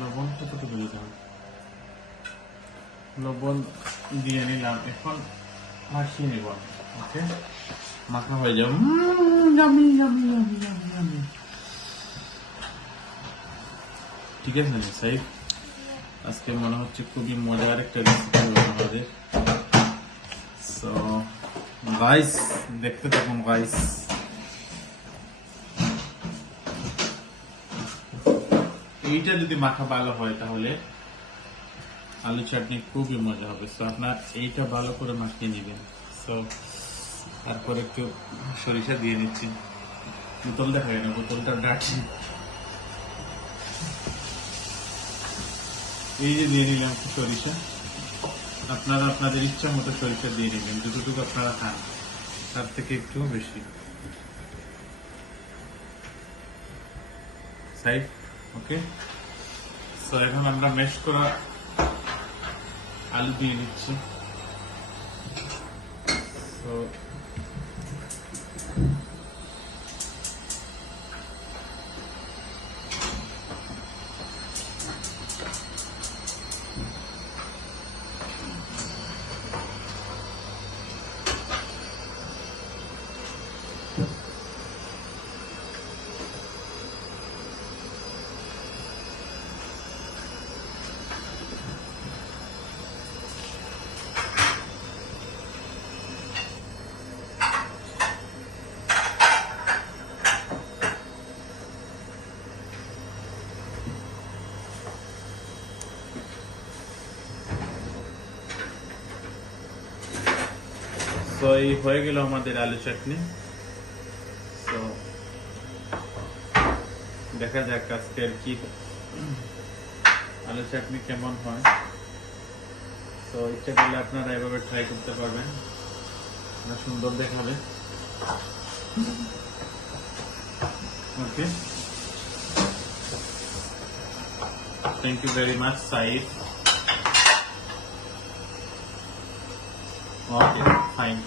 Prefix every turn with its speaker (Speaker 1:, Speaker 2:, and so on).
Speaker 1: লবণ কতটুকু দিতে হবে? লবণ দিয়ে নিলাম। এখন মাখিয়ে নিব। ওকে? মাখা হয়ে যাবে। ঠিক আছে সাইড আজকে মনে হচ্ছে খুবই মজার একটা রেসিপি আমাদের। সো গাইস দেখতে থাকুন গাইস এইটা যদি মাখা ভালো হয় তাহলে আলু চাটনি খুবই মজা হবে। সো আপনার এইটা ভালো করে মাখিয়ে নেবেন। সো তারপর একটু সরিষা দিয়ে নিচ্ছি। বোতল দেখা যায় না, বোতলটা ডাকি এই যে দিয়ে নিলাম সরিষা। আপনারা আপনাদের ইচ্ছা মতো সরিষা দিয়ে নেবেন, যতটুকু আপনারা খান, তার থেকে একটু বেশি। সাইড ওকে সো এখন আমরা মেশ করা আলু দিয়ে দিচ্ছি তো এই হয়ে গেল আমাদের আলু চাটনি। তো দেখা যাক আজকের কি আলু চাটনি কেমন হয়। তো ইচ্ছা করলে আপনারা এভাবে ট্রাই করতে পারবেন। সুন্দর দেখাবে। Okay thank you very much side Okay, はい。